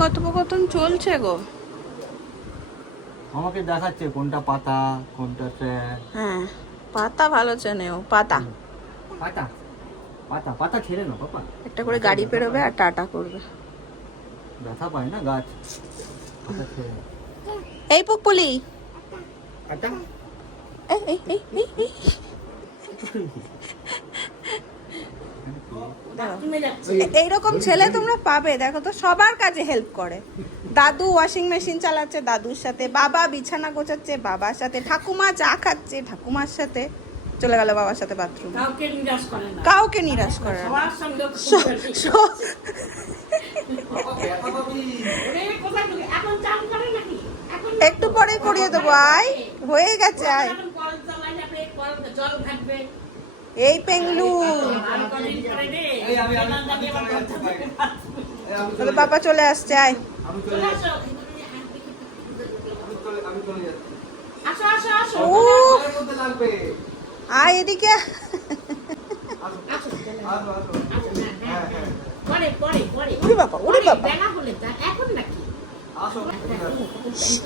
কথোপকথন চলছে গো? আমাকে দেখাচ্ছে কোনটা পাতা কোনটা ট্রেন। হ্যাঁ, পাতা ভালো চেনেও। পাতা পাতা পাতা পাতা ছেড়ে না পাপা, একটা করে গাড়ি পেরোবে আর টাটা করবে। ব্যথা পায় না গাছ, পাতা ছেড়ে না। এই পুকপুলি, পাতা এই এই এই এই এই। এইরকম ছেলে তোমরা পাবে, দেখো তো সবার কাজে হেল্প করে। দাদু ওয়াশিং মেশিন চালাচ্ছে দাদুর সাথে, বাবা বিছানা গোছাচ্ছে বাবার সাথে, ঠাকুমা চা খাচ্ছে ঠাকুমার সাথে, চলে গেল বাবার সাথে বাথরুম। কাউকে নিরাশ করে না। একটু পরে করিয়ে দেবো, আয় হয়ে গেছে, আয়। এই পেংলু বাবা চলে আসছে, আয়। আয় এদিকে।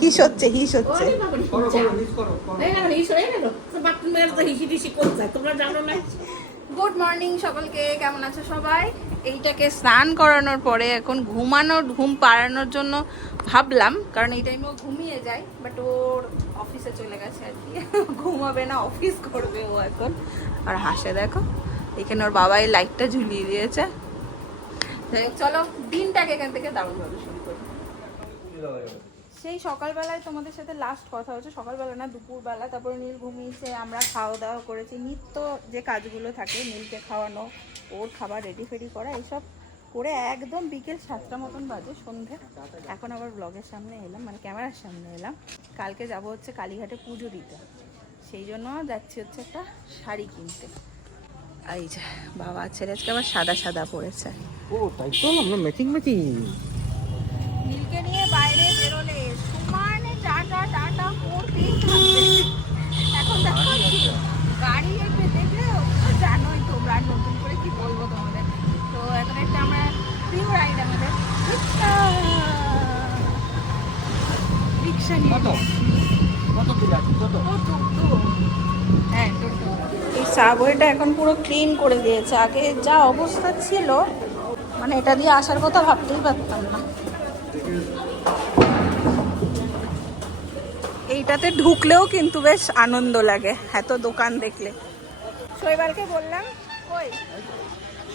হিস হচ্ছে, হিস হচ্ছে। গুড মর্নিং সকলকে, কেমন আছো সবাই? এইটাকে স্নান করানোর পরে এখন ঘুম পাড়ানোর জন্য ভাবলাম, কারণ এই টাইমে ও ঘুমিয়ে যায়, বাট ওর অফিসে চলে গেছে আর কি, ঘুমাবে না, অফিস করবে ও এখন। আর হাসে দেখো, এখানে ওর বাবা এই লাইটটা ঝুলিয়ে দিয়েছে। চলো দিনটাকে এখান থেকে দারুণভাবে শুরু করি। সেই সকালবেলায় তোমাদের সাথে লাস্ট কথা হচ্ছে, সকালবেলা না দুপুরবেলা, তারপরে নীল ঘুমিয়েছে, আমরা খাওয়া দাওয়া করেছি, নিত্য যে কাজগুলো থাকে, নীলকে খাওয়ানো, ওর খাবার রেডি ফেডি করা, এইসব করে একদম বিকেল 7টা মতন বাজে, সন্ধে। এখন আবার ব্লগের সামনে এলাম, মানে ক্যামেরার সামনে এলাম। কালকে যাব হচ্ছে কালীঘাটে পুজো দিতে, সেই জন্য যাচ্ছি হচ্ছে একটা শাড়ি কিনতে। এই যে বাবা ছেলে আজকে আবার সাদা সাদা পড়েছে। ও তাই তো, আমরা ম্যাচিং ম্যাচিং। নীলকে নিয়ে বাইরে বেরোলে সমানে টাটা টাটা করতেই থাকবে। এখন দেখো গাড়ি এসে দেখলে জানোই তোমরা, নতুন করে কি বলবো তোমাদের। তো এখন একটা আমরা প্রিয় রাইড আমাদের রিক্সা নিয়ে, হ্যাঁ টোটো। এই সাবওয়েটা এখন পুরো ক্লিন করে দিয়েছে, আগে যা অবস্থা ছিল, মানে এটা দিয়ে আসার কথা ভাবতেই পারতাম না। এইটাতে ঢুকলেও কিন্তু বেশ আনন্দ লাগে, এত দোকান দেখলে। শৈবালকে বললাম কই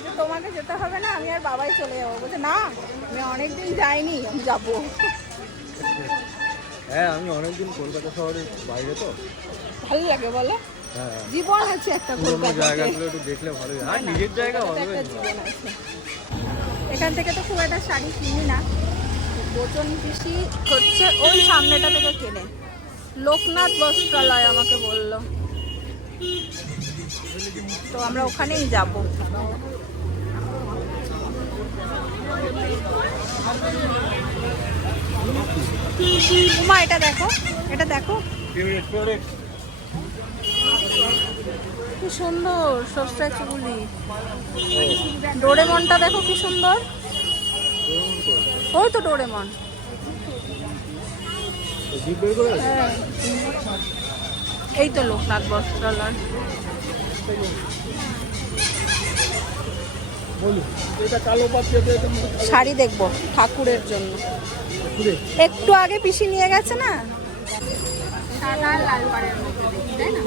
যে তোমাকে যেতে হবে না, আমি আর বাবাই চলে যাবো। বলছে না, আমি অনেকদিন যাইনি, আমি যাবো। হ্যাঁ, আমি অনেকদিন কলকাতা শহরের বাইরে, তো ভালো লাগে বলো, জীবন আছে একটা, জায়গাগুলো একটু দেখলে ভালো লাগে। আর নিজের জায়গা ভালো লাগে। এখান থেকে তো খুব একটা শাড়ি কিনি না, বচন পিসি হচ্ছে ওই সামনেটা থেকে কেনে, লোকনাথ বস্ত্রালয় আমাকে বললো, তো আমরা ওখানেই যাব। উমা এটা দেখো, এটা দেখো কি সুন্দর সস্তা চুগুলি। ডোরেমনটা দেখো কি সুন্দর, ওই তো ডোরেমন। হ্যাঁ, এই তো লোকনাথ বস্ত্রালয়। শাড়ি দেখবো ঠাকুরের জন্য, একটু আগে পিসি নিয়ে গেছে না, সাদা লাল পাড়ের মধ্যে দেখি, তাই না?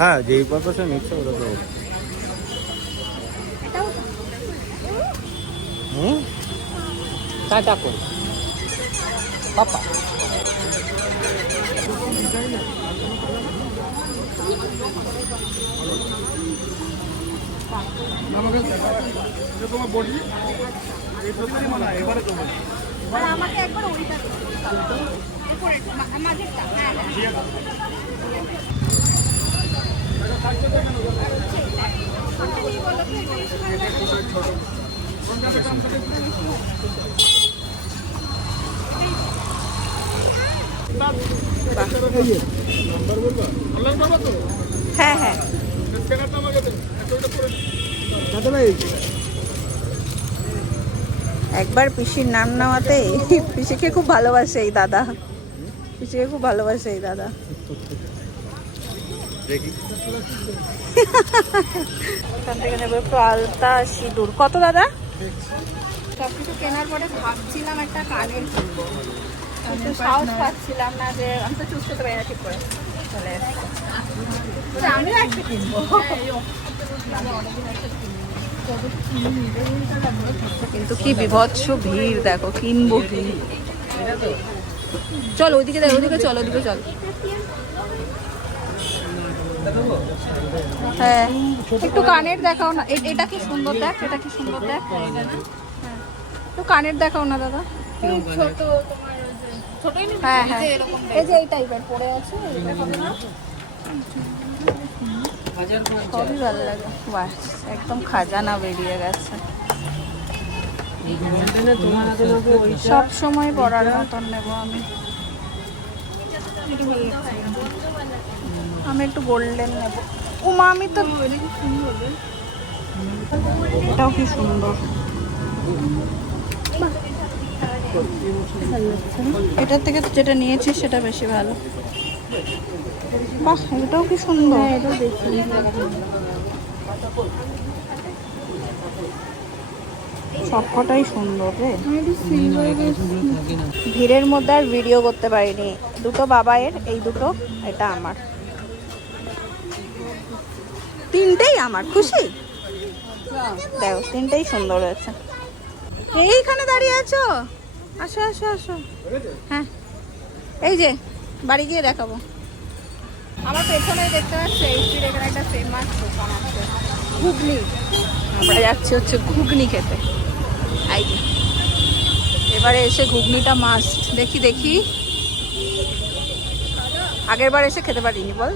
হ্যাঁ, যেই পারপাসে নিচ্ছে ওটা তো। এটাও টাটা করে পাপা। আমাকে একবার ওইটা মাঝেরটা, হ্যাঁ হ্যাঁ হ্যাঁ। একবার পিসির নাম নেওয়াতে পিসিকে খুব ভালোবাসে এই দাদা, পিসিকে খুব ভালোবাসে এই দাদা। এখান থেকে নেবো একটু আলতা সিঁদুর। কত দাদা? সব কিছু কেনার পরে ভাবছিলাম একটা কানের কিনবো, কিন্তু সাহস পাচ্ছিলাম না, যে আমি তো চুজ করতে পারি না ঠিক করে। চলে এসেছি, আমিও একটা কিনবো। কিন্তু কি বিভৎস ভিড় দেখো, কিনবো কি? চল ওইদিকে দেখ, ওইদিকে চল, ওইদিকে চল। হ্যাঁ একটু কানের দেখাও না, এটা কি সুন্দর দেখ, এটা কি সুন্দর দেখ। একটু কানের দেখাও না দাদা। ছোট ছোটই, হ্যাঁ হ্যাঁ, এই যে এই টাইপের পরে আছে, এটা হবে না? খুবই ভালো লাগে। বাহ, একদম খাজানা বেরিয়ে গেছে। সব সময় পরার মতন নেব আমি। আমি একটু গোল্ডেন নেব। উমা আমি তো, এটাও কি সুন্দর। এটার থেকে যেটা নিয়েছি সেটা বেশি ভালো। বাহ, এটাও কি সুন্দর। সবকটাই সুন্দর রে। ভিড়ের মধ্যে আর ভিডিও করতে পারিনি। দুটো বাবাইয়ের, এই দুটো, এটা আমার, তিনটেই আমার। খুশি? দেখো তিনটেই সুন্দর হয়েছে। এইখানে দাঁড়িয়ে আছো, আসো আসো আসো। হ্যাঁ এই যে বাড়ি গিয়ে দেখাবো। আমার পেছনে দেখতে পাচ্ছি এইচপির এখানে একটা ফেমাস দোকান আছে ঘুগনি। আমরা যাচ্ছি হচ্ছে ঘুগনি খেতে। এই যে এবারে এসে ঘুগনিটা মাস্ট। দেখি দেখি, আগের বার এসে খেতে পারিনি বল।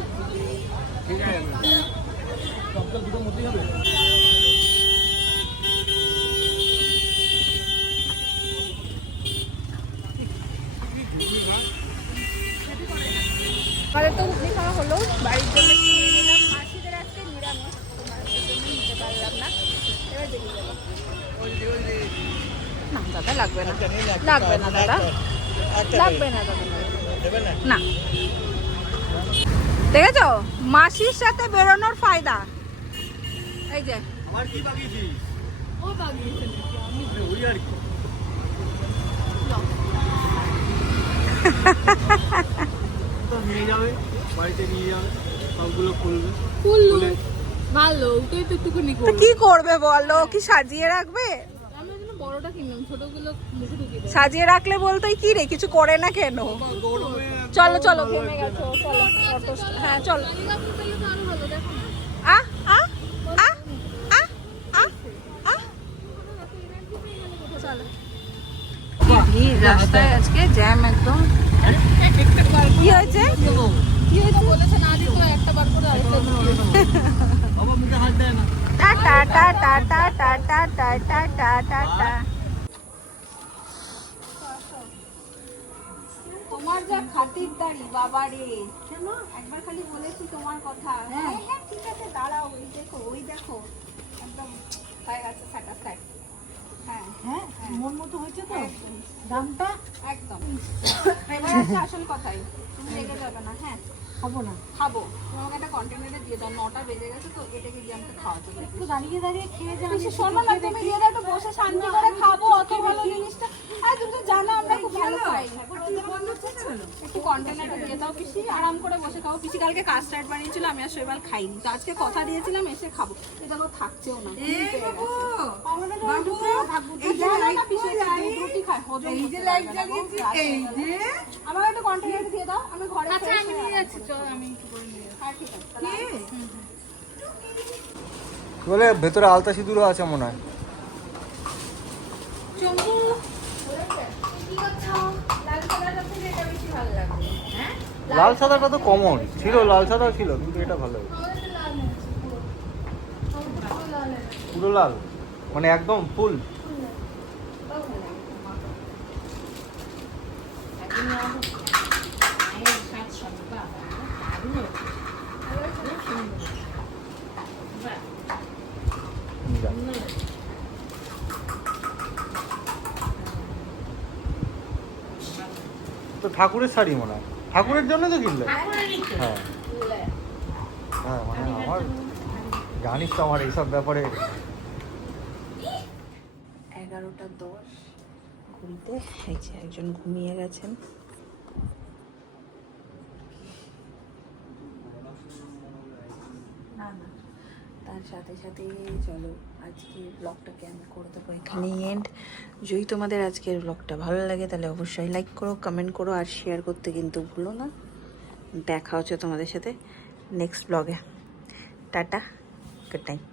আমাদের তো ঘুগনি খাওয়া হলো, বাড়ির জন্য কিনে নিলাম। মাসিদের আজকে নিরামিষ, মাসির জন্য নিতে পারলাম না। এবার দেখে যাবো। না দাদা লাগবে না, লাগবে না দাদা, লাগবে না দাদা, না। দেখেছো মাসির সাথে বেরোনোর ফায়দা। এই যে আমার কি বাকিয়েছিস? ও বাগিয়েছে নাকি? ওই আর কি। তো নিয়ে যাবে, বাড়িতে নিয়ে যাবে, সবগুলো খুলবে। খুলবে ভালো, ওটাই তো একটুখানি করবে। কি করবে বলো, কি সাজিয়ে রাখবে? আমি জন্য বড়টা কিনলাম, ছোটগুলো মুখে ঢুকিয়ে দেব। সাজিয়ে রাখলে বলতে কি রে, কিছু করে না কেন? চলো চলো, ঘেমে গেছো, চলো অটো। হ্যাঁ চলো। আ আ আ আ আ আ চলো। ভিড় রাস্তায় আজকে, জ্যাম একদম। কি হয়েছে? কি হয়েছে বলেছে না দিত, একটা বার করে আরেকটা বাবা মুখে হাত দেয় না। Tata tata tata tata tata tata. তোমার যা খাতিরদারি বাবা রে। কেন একবার খালি বলেছি তোমার কথা। হ্যাঁ হ্যাঁ ঠিক আছে দাঁড়াও, ওই দেখো ওই দেখো, একদম হয়ে গেছে স্যাটিসফাইড। হ্যাঁ হ্যাঁ মন মতো হয়েছে তো, দামটা একদম। এবার আছে আসল কথাই, তুমি রেগে যাবে না। হ্যাঁ খাবো না, খাবো। তোমাকে একটা কন্টেনারে দিয়ে দাও, 9টা বেজে গেছে তো, এটাকে দিয়ে আমাকে খাওয়াতে হবে। একটু দাঁড়িয়ে দাঁড়িয়ে খেয়ে যাবে। শোনো না, তুমি দিয়ে দাও, একটু বসে শান্তি করে খাবো। অত ভালো জিনিসটা, আর তুমি তো জানো আমরা খুব ভালো খাই। একটু কন্টেনারে দিয়ে দাও পিসি, আরাম করে বসে খাবো। পিসি কালকে কাস্টার্ড বানিয়েছিল, আমি আর শৈবাল খাইনি, তো আজকে কথা দিয়েছিলাম এসে খাবো। এটা তো থাকছেও না। আমাকে একটু কন্টেনারে দিয়ে দাও, আমি ঘরে। আচ্ছা আমি নিয়ে যাচ্ছি, আমি একটু করে নিয়ে যাচ্ছি। হ্যাঁ ঠিক আছে। বলে ভেতরে আলতা সিঁদুরও আছে মনে হয়। লাল সাদাটা তো কমন ছিল, লাল সাদাও ছিল, কিন্তু এটা ভালো লাগে। পুরো লাল মানে একদম ফুল। তো ঠাকুরের শাড়ি মনে হয়, ঠাকুরের জন্য তো কিনলে? হ্যাঁ হ্যাঁ, মানে আমার জানিস তো আমার এইসব ব্যাপারে। 11:10 ঘুরতে। এই যে একজন ঘুমিয়ে গেছেন। না না, তার সাথে সাথে চলো আজকে ব্লগটাকে আমি করে দেবো এখানেই এন্ড। যদি তোমাদের আজকের ব্লগটা ভালো লাগে তাহলে অবশ্যই লাইক করো, কমেন্ট করো আর শেয়ার করতে কিন্তু ভুলো না। দেখা হচ্ছে তোমাদের সাথে নেক্সট ব্লগে। Tata, good night.